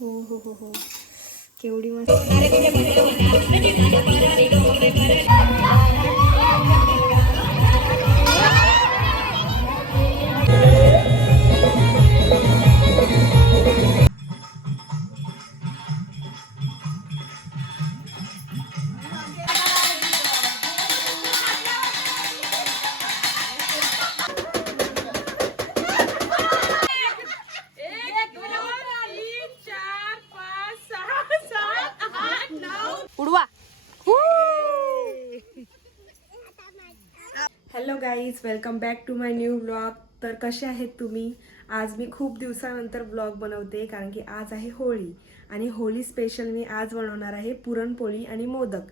हो हो हो हो, केवढी मस्त. उडवा. Hello guys, welcome back to my new blog. तर कसे आहेत तुम्ही? आज मी खूप दिवसानंतर ब्लॉग बनवते, कारण की आज आहे होळी. आणि होळी स्पेशल मी आज बनवणार आहे पुरणपोळी आणि मोदक,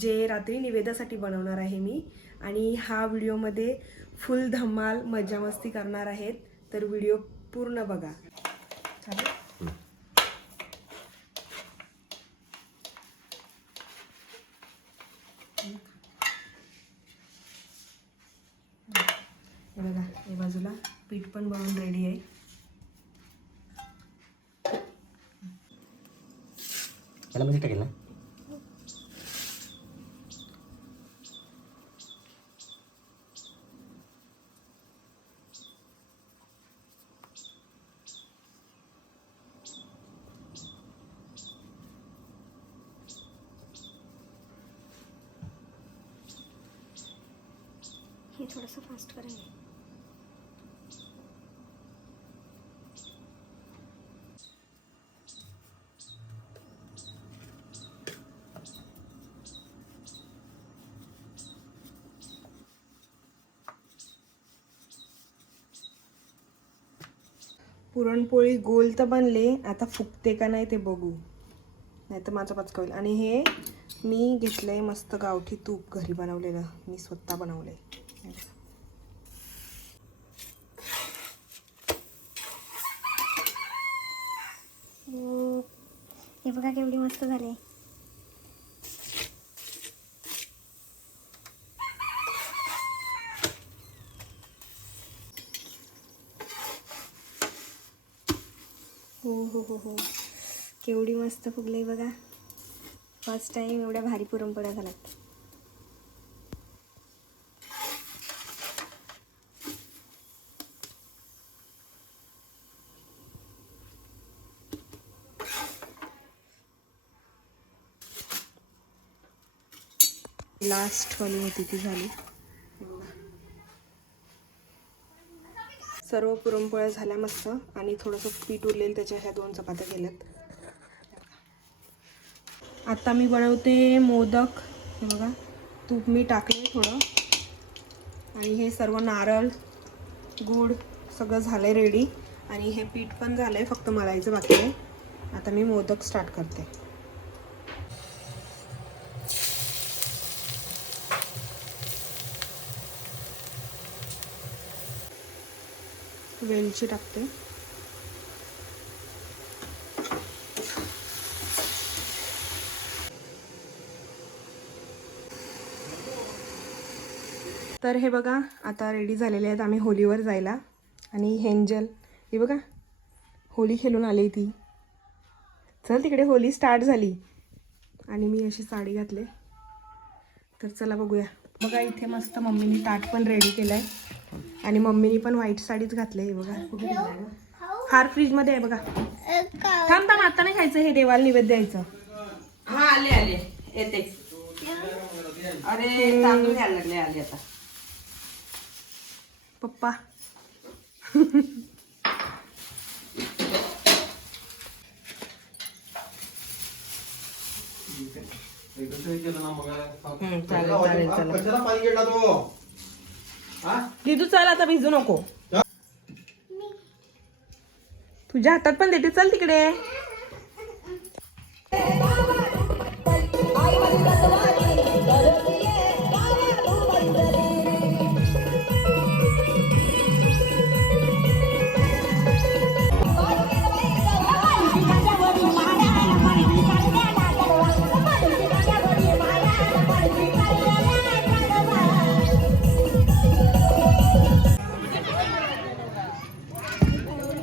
जे रात्री निवेदासाठी बनवणार आहे मी. आणि हा व्हिडिओमध्ये फुल धमाल मजा मस्ती करणार आहेत, तर व्हिडिओ पूर्ण बघा. चालेल? हे बघा, हे बाजूला पीठ पण बनवून रेडी आहे. त्याला मीठ टाकेल ना. हे थोडंसं फास्ट करेल. पुरणपोळी गोल तर बनले, आता फुगते का नाही ते बघू, नाही तर माझं पचका होईल. आणि हे मी घेतलंय मस्त गावठी तूप, घरी बनवलेलं, मी स्वतः बनवलंय. हे बघा केवढी मस्त झाले. हो हो हो हो, केवढी मस्त फुगले बघा. फर्स्ट टाइम एवढ्या भारी पुरणपोळ्या झाल्यात. लास्ट वाली होती ती झाली. सर्व पुरणपोळ्या झाल्या मस्त, आणि थोडंसं पीठ उरलेलं त्याच्या ह्या 2 चपात्या केल्यात. आता मी बनवते मोदक. हे बघा, तूप मी टाकले थोडं, आणि हे सर्व नारळ गूळ सगळं झालंय रेडी, आणि हे पीठ पण झालंय, फक्त मळायचं बाकी आहे. आता मी मोदक स्टार्ट करते. वेलची टाकते. तर हे बघा, आता रेडी झालेले आहेत आम्ही होलीवर जायला. आणि हेंजल हे बघा, होली खेळून आली ती. चल तिकडे, होली स्टार्ट झाली. आणि मी अशी साडी घातले. तर चला बघूया. बघा, इथे मस्त मम्मीने ताट पण रेडी केलं आहे, आणि मम्मीने पण व्हाईट साडीच घातली आहे. बघा कुठे हार फ्रीजमध्ये आहे बघा. थांब थांब, आता नाही खायचं, हे देवाला निवेद्य द्यायचं. हा आले आले येते. अरे तांदूळ घ्यायला लागले, आले आता पप्पा. चालेल चालेल. दिदू चल, आता भिजू नको. तुझ्या हातात पण देते, चल तिकडे.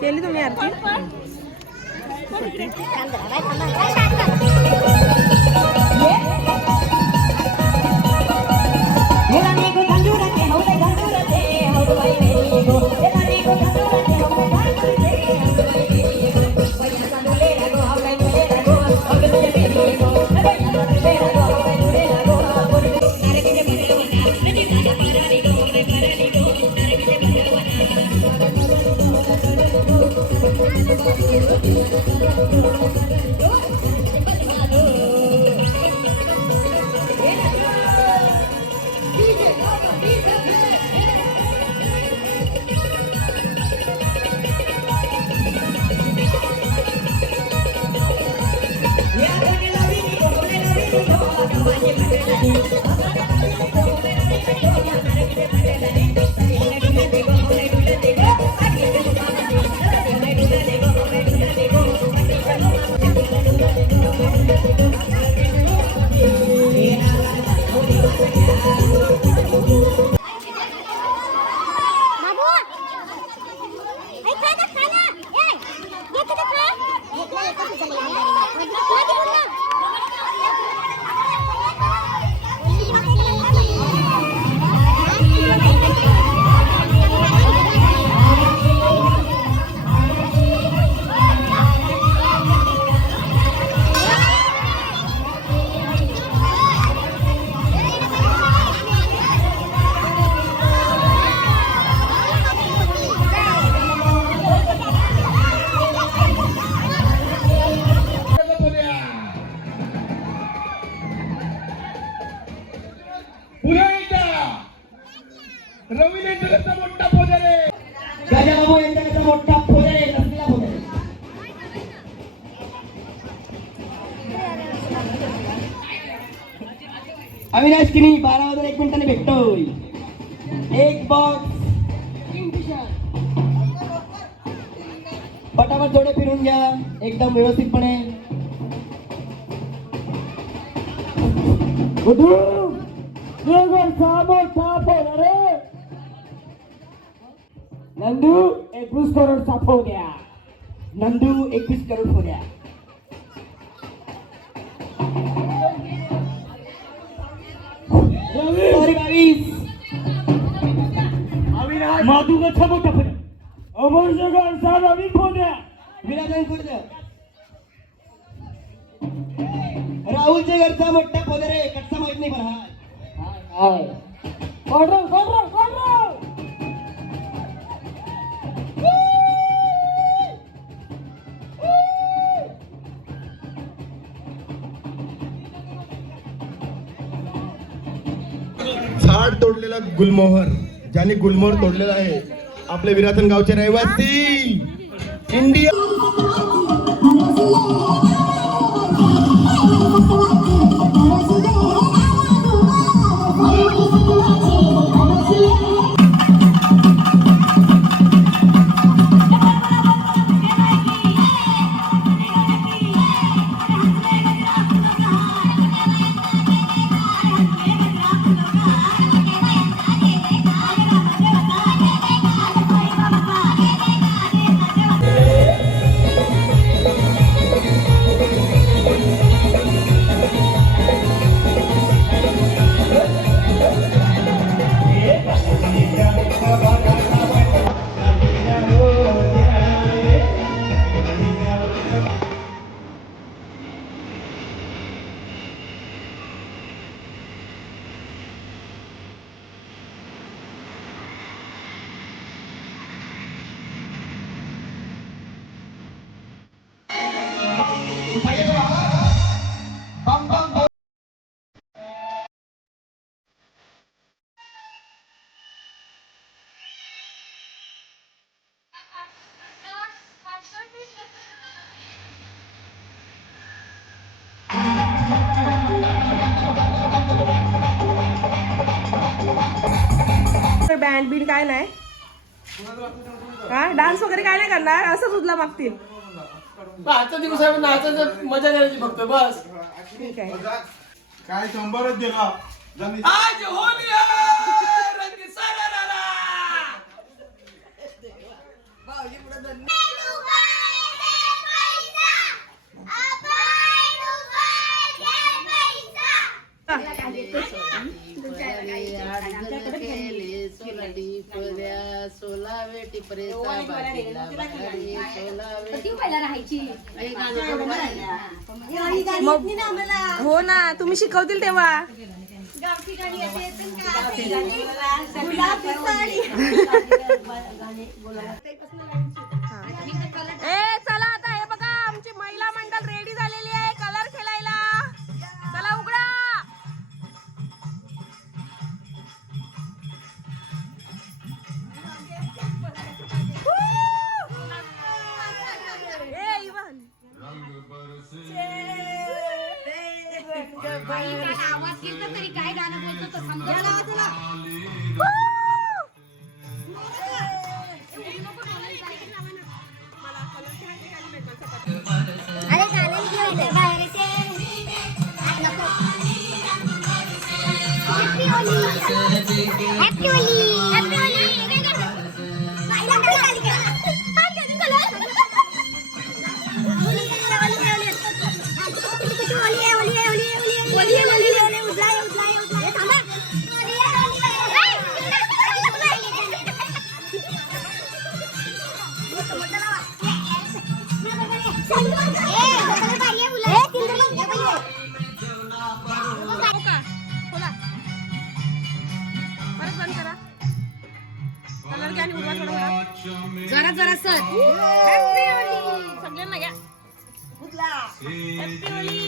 केली तुम्ही आरती? रवींद्रचा मोठा पोदरे गजाबाबू यांचा मोठा पोदरे नसलेला पोदरे अविनाश किनी 12 वाजता 1 मिनिटाने भेटतोय एक बॉक्स पटापट जोडे फिरून घ्या एकदम व्यवस्थितपणे नंदू 21 करोड साफव द्या नंदू 21 करोड हो द्या सॉरी 22 माधुका मोठा फरक अमोल जगार साहेब आम्ही फोड्या विराजन खुर्द राहुलच्या घरचा मोठा पोदरे कटसा माहित नाही पण हाय ऑर्डर ऑर्डर ऑर्डर झाड तोडलेला गुलमोहर ज्याने गुलमोहर तोडलेला आहे आपले विरातन गावचे रहिवासी इंडिया बँड बीड काय नाही हा डान्स वगैरे काय नाही करणार असंच उचला मागतील आजचा दिवस आहे नाचायचं मजा करायची फक्त बस ठीक आहे काय 100च दिला आज होली आहे रंग सारारारा हो ना, तुम्ही शिकवतील तेव्हा. चला आता हे बघा, आमची महिला मंडळ रेडी झालेली आहे कलर खेळायला. चला उघडा. आवाज केलं तरी काय गाणं बोलतो तर समजा. अरे गाणं घेऊन बाहेरचे नको. Happy Holy, happy Holy, happy Holy. जरा जरा सर हॅपी होली सगळ्यांना घ्या. Happy Holy.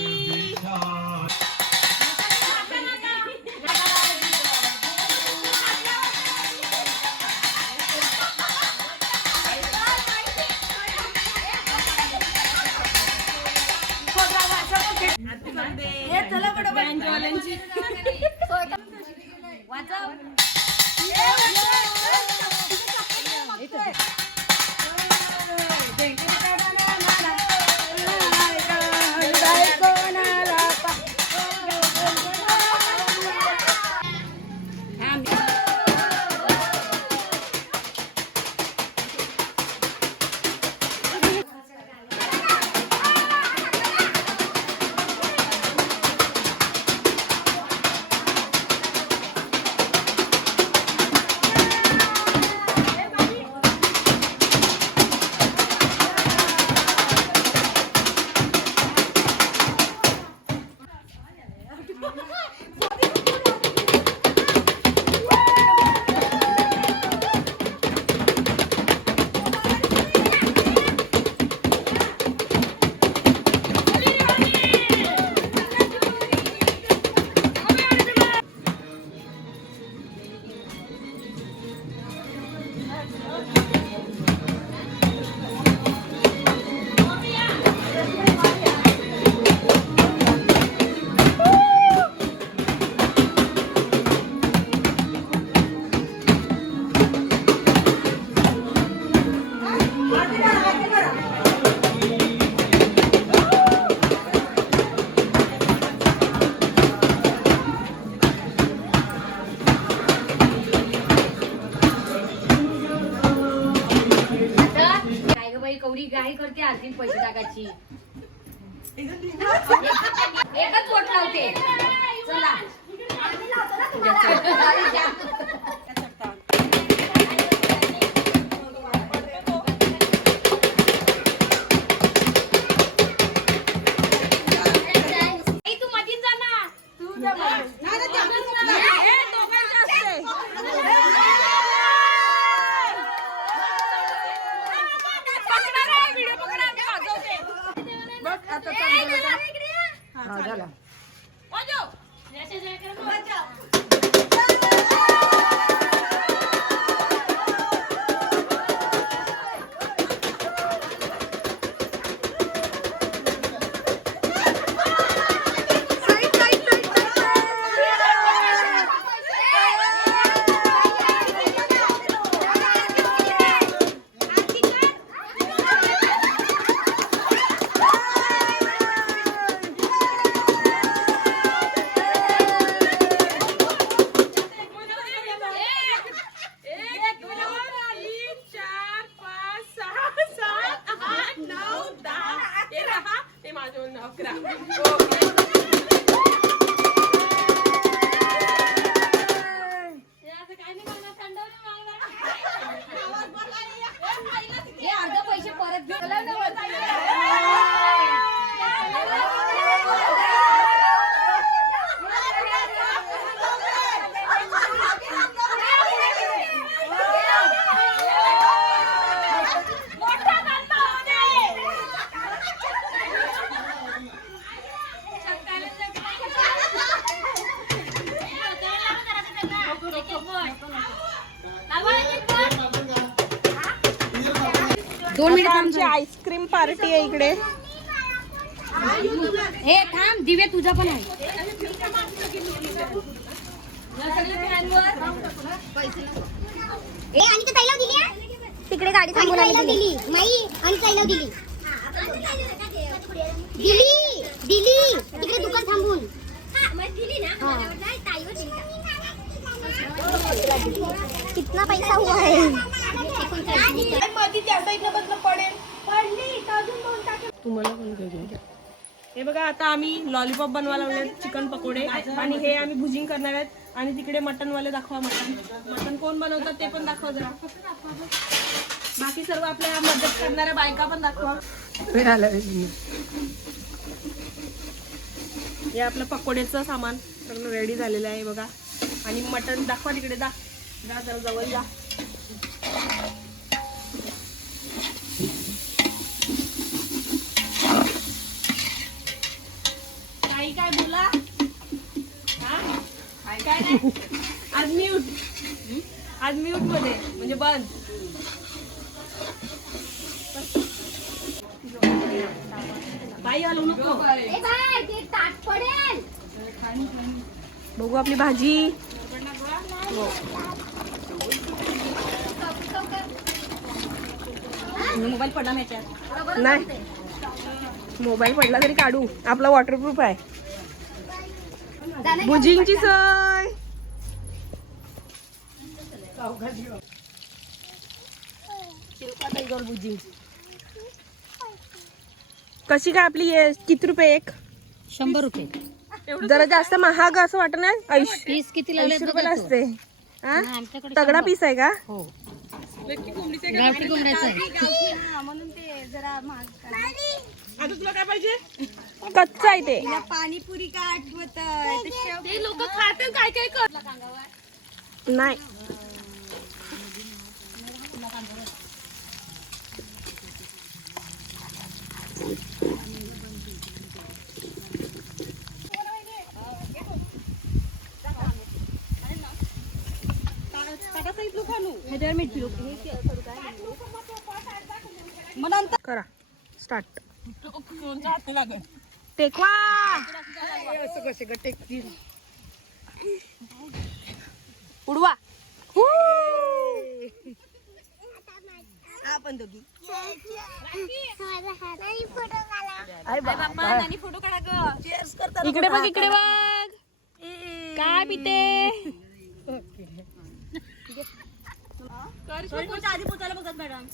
कवडी गाय करते आधी पैसे टाकायची. एकच बोट लावते. चला तू मधीच जा ना. आता आमची आईस्क्रीम पार्टी आहे इकडे. हे थांब दिवे तुझा पण आहे. आणि ते तैलाव दिली तिकडे गाडी थांबवली दिली माई आणि तैलाव दिली दिली दिली तिकडे दुकान थांबून कितना पैसा हुआ है. हे बघा आता आम्ही लॉलीपॉप बनवायला लागले, चिकन पकोडे, आणि हे आम्ही भुजिंग करणार आहेत. आणि तिकडे मटनवाले दाखवा. मटन कोण बनवतात ते पण दाखवा जरा. बाकी सर्व आपल्या मदत करणाऱ्या बायका पण दाखवा. हे आपलं पकोडेचं सामान सगळं रेडी झालेलं आहे बघा. आणि मटन दाखवा तिकडे. जा जरा जवळ जा. काही काय बोला. काय नाही. आज म्यूट मध्ये म्हणजे बंद. बाई हलवू नको. बघू आपली भाजी. मोबाईल पडला नाही. मोबाईल पडला तरी काढू. आपला वॉटरप्रूफ आहे. भुजिंगची सोय. कशी काय आपली किती रुपये एक? 100 रुपये. जरा जास्त महाग असं वाटत नाही. पीस किती 80 रुपयाला असते. तगडा पीस आहे का? हो गावठी कोंबड्याचं आहे. आता तुला काय पाहिजे? कच्चं आहे ते. पाणीपुरी का आठवत ते लोक खाते काय काय कर नाही. करा स्टार्ट. टेकवा. उडवा. आपण दोघी इकडे बघ. इकडे बघ काय पिते. आधी पोचायला बघत मॅडम.